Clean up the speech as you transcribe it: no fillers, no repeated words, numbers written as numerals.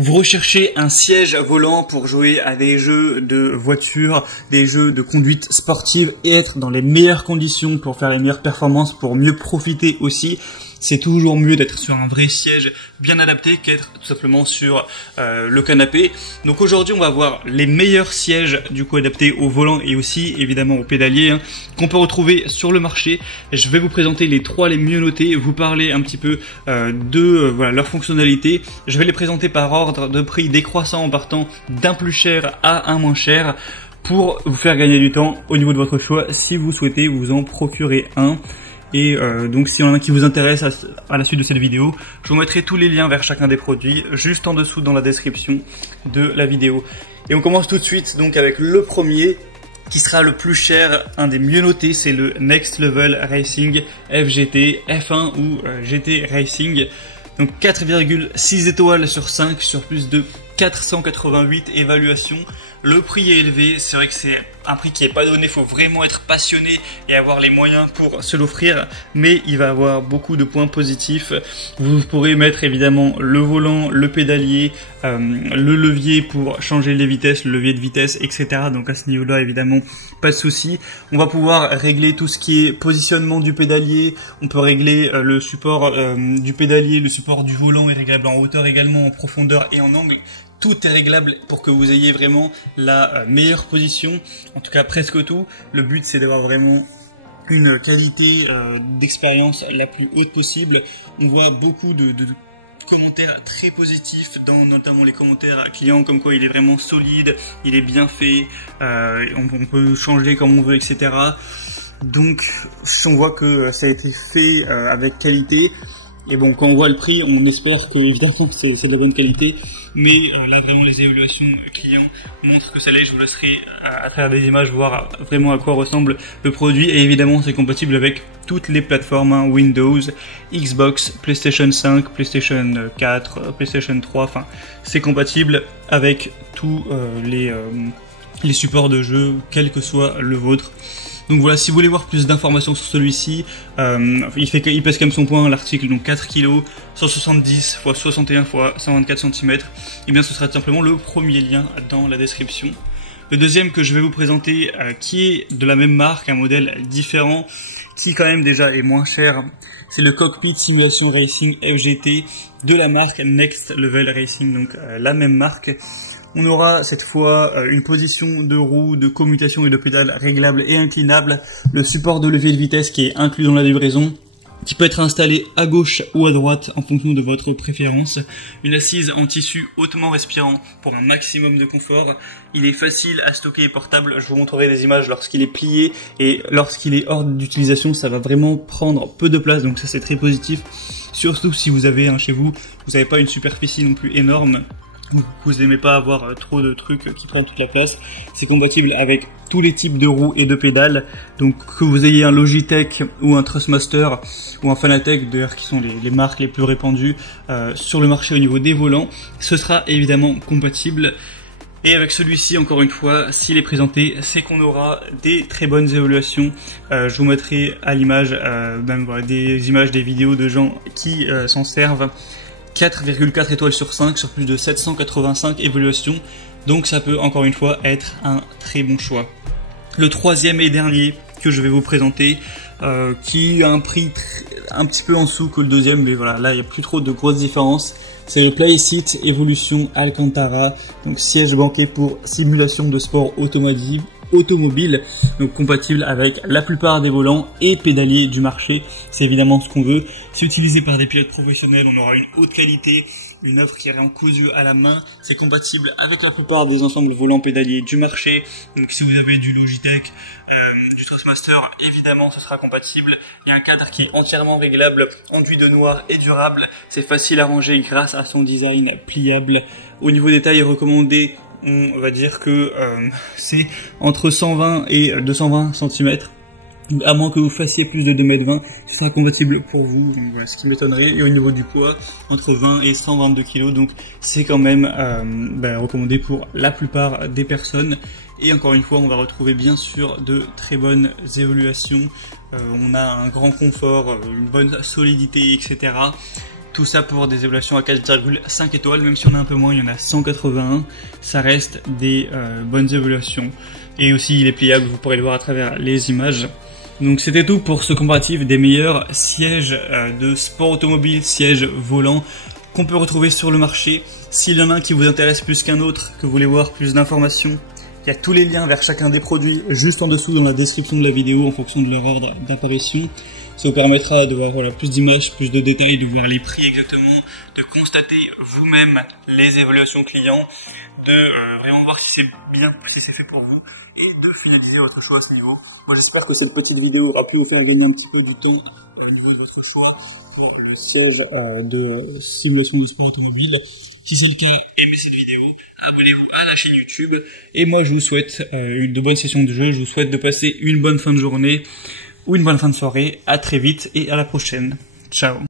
Vous recherchez un siège volant pour jouer à des jeux de voiture, des jeux de conduite sportive et être dans les meilleures conditions pour faire les meilleures performances, pour mieux profiter aussi. C'est toujours mieux d'être sur un vrai siège bien adapté qu'être tout simplement sur le canapé. Donc aujourd'hui, on va voir les meilleurs sièges du coup adaptés au volant et aussi évidemment au pédalier qu'on peut retrouver sur le marché. Je vais vous présenter les trois les mieux notés, vous parler un petit peu de voilà, leurs fonctionnalités. Je vais les présenter par ordre de prix décroissant en partant d'un plus cher à un moins cher pour vous faire gagner du temps au niveau de votre choix si vous souhaitez vous en procurer un. Et donc s'il y en a un qui vous intéresse à la suite de cette vidéo, je vous mettrai tous les liens vers chacun des produits juste en dessous dans la description de la vidéo. Et on commence tout de suite donc avec le premier qui sera le plus cher, un des mieux notés, c'est le Next Level Racing FGT F1 ou GT Racing. Donc 4,6 étoiles sur 5 sur plus de 488 évaluations. Le prix est élevé, c'est vrai que c'est un prix qui n'est pas donné, il faut vraiment être passionné et avoir les moyens pour se l'offrir, mais il va avoir beaucoup de points positifs. Vous pourrez mettre évidemment le volant, le pédalier, le levier pour changer les vitesses, le levier de vitesse, etc. Donc à ce niveau-là, évidemment, pas de souci. On va pouvoir régler tout ce qui est positionnement du pédalier, on peut régler le support du pédalier, le support du volant est réglable en hauteur également, en profondeur et en angle. Tout est réglable pour que vous ayez vraiment la meilleure position, en tout cas presque tout. Le but c'est d'avoir vraiment une qualité d'expérience la plus haute possible. On voit beaucoup de commentaires très positifs dans notamment les commentaires clients comme quoi il est vraiment solide, il est bien fait, on peut changer comme on veut, etc. Donc on voit que ça a été fait avec qualité. Et bon, quand on voit le prix, on espère que évidemment c'est de la bonne qualité, mais là vraiment les évaluations clients montrent que ça l'est. Je vous laisserai à travers des images voir vraiment à quoi ressemble le produit, et évidemment c'est compatible avec toutes les plateformes, Windows, Xbox, PlayStation 5, PlayStation 4, PlayStation 3, enfin c'est compatible avec tous les supports de jeu, quel que soit le vôtre. Donc voilà, si vous voulez voir plus d'informations sur celui-ci, il pèse quand même son poids, l'article, donc 4 kg, 170 x 61 x 124 cm, et bien ce sera tout simplement le premier lien dans la description. Le deuxième que je vais vous présenter, qui est de la même marque, un modèle différent, qui quand même déjà est moins cher, c'est le Cockpit Simulation Racing FGT de la marque Next Level Racing, donc la même marque. On aura cette fois une position de roue, de commutation et de pédale réglable et inclinable, le support de levier de vitesse qui est inclus dans la livraison, qui peut être installé à gauche ou à droite en fonction de votre préférence, une assise en tissu hautement respirant pour un maximum de confort. Il est facile à stocker et portable, je vous montrerai des images lorsqu'il est plié, et lorsqu'il est hors d'utilisation ça va vraiment prendre peu de place, donc ça c'est très positif, surtout si vous avez chez vous, vous n'avez pas une superficie non plus énorme, vous n'aimez pas avoir trop de trucs qui prennent toute la place. C'est compatible avec tous les types de roues et de pédales, donc que vous ayez un Logitech ou un Trustmaster ou un Fanatec d'ailleurs, qui sont les marques les plus répandues sur le marché au niveau des volants, ce sera évidemment compatible. Et avec celui-ci, encore une fois, s'il est présenté, c'est qu'on aura des très bonnes évaluations. Je vous mettrai à l'image même voilà, des images, des vidéos de gens qui s'en servent. 4,4 étoiles sur 5 sur plus de 785 évaluations, donc ça peut encore une fois être un très bon choix. Le troisième et dernier que je vais vous présenter, qui a un prix un petit peu en dessous que le deuxième, mais voilà, là il n'y a plus trop de grosses différences, c'est le Playseat Evolution Alcantara, donc siège banquet pour simulation de sport automobile, donc compatible avec la plupart des volants et pédaliers du marché. C'est évidemment ce qu'on veut. C'est utilisé par des pilotes professionnels, on aura une haute qualité, une œuvre qui est vraiment cousue à la main. C'est compatible avec la plupart des ensembles volants pédaliers du marché. Donc si vous avez du Logitech, du Trustmaster, évidemment ce sera compatible. Il y a un cadre qui est entièrement réglable, enduit de noir et durable. C'est facile à ranger grâce à son design pliable. Au niveau des tailles recommandées, on va dire que c'est entre 120 et 220 cm. À moins que vous fassiez plus de 2,20 m, ce sera compatible pour vous. Donc voilà, ce qui m'étonnerait. Et au niveau du poids, entre 20 et 122 kg. Donc c'est quand même recommandé pour la plupart des personnes. Et encore une fois, on va retrouver bien sûr de très bonnes évaluations. On a un grand confort, une bonne solidité, etc. Tout ça pour des évaluations à 4,5 étoiles, même si on a un peu moins, il y en a 181, ça reste des bonnes évaluations. Et aussi il est pliable, vous pourrez le voir à travers les images. Donc c'était tout pour ce comparatif des meilleurs sièges de sport automobile, sièges volants qu'on peut retrouver sur le marché. S'il y en a un qui vous intéresse plus qu'un autre, que vous voulez voir plus d'informations, il y a tous les liens vers chacun des produits juste en dessous dans la description de la vidéo en fonction de leur ordre d'apparition. Ça vous permettra de voir plus d'images, plus de détails, de voir les prix exactement, de constater vous-même les évaluations clients, de vraiment voir si c'est bien, si c'est fait pour vous et de finaliser votre choix à ce niveau. Moi j'espère que cette petite vidéo aura pu vous faire gagner un petit peu du temps au niveau de votre choix pour le siège de simulation de sport automobile. Si c'est le cas, aimez cette vidéo, abonnez-vous à la chaîne YouTube et moi je vous souhaite de bonnes sessions de jeu, je vous souhaite de passer une bonne fin de journée ou une bonne fin de soirée. À très vite et à la prochaine. Ciao.